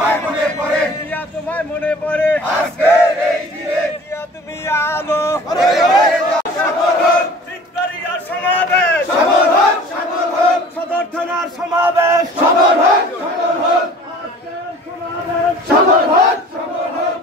মনে পড়ে দিয়া তোমায় মনে পড়ে আজকের এই দিনে দিয়া তুমি আলো চিৎকারিয়ার সমাবেশ সমাধান সমাধান সদর থানার সমাবেশ সমাধান সমাধান সমাবেশ সমাধান সমাধান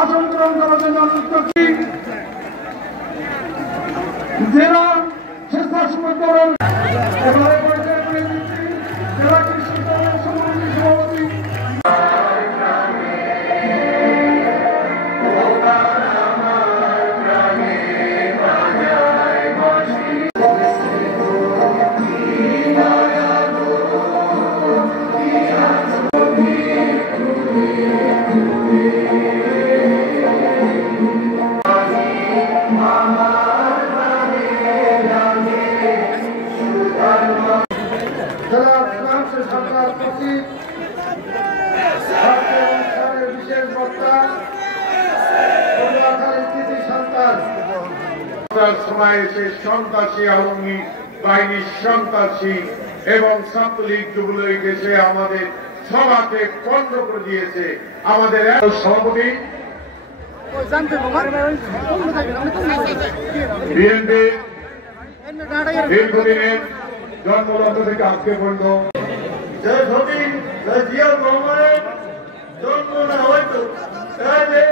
আমন্ত্রণ করার জন্য জেলা স্বেচ্ছাসেবক দল জেলা কৃষি দলের সভাপতি সময় এসে সন্ত্রাসী আওয়ামী বাহিনীর সন্ত্রাসী এবং ছাত্রলীগ যুবলীগ এসে আমাদের সভাকে বন্ধ করে দিয়েছে। আমাদের সভাপতি বিএনপি দীর্ঘদিনের জন্মলগ্ন থেকে আজকে পর্যন্ত জিয়া রহমানের জন্ম না হয়তো তাহলে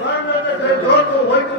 বাংলাদেশের জন্ম হয়তো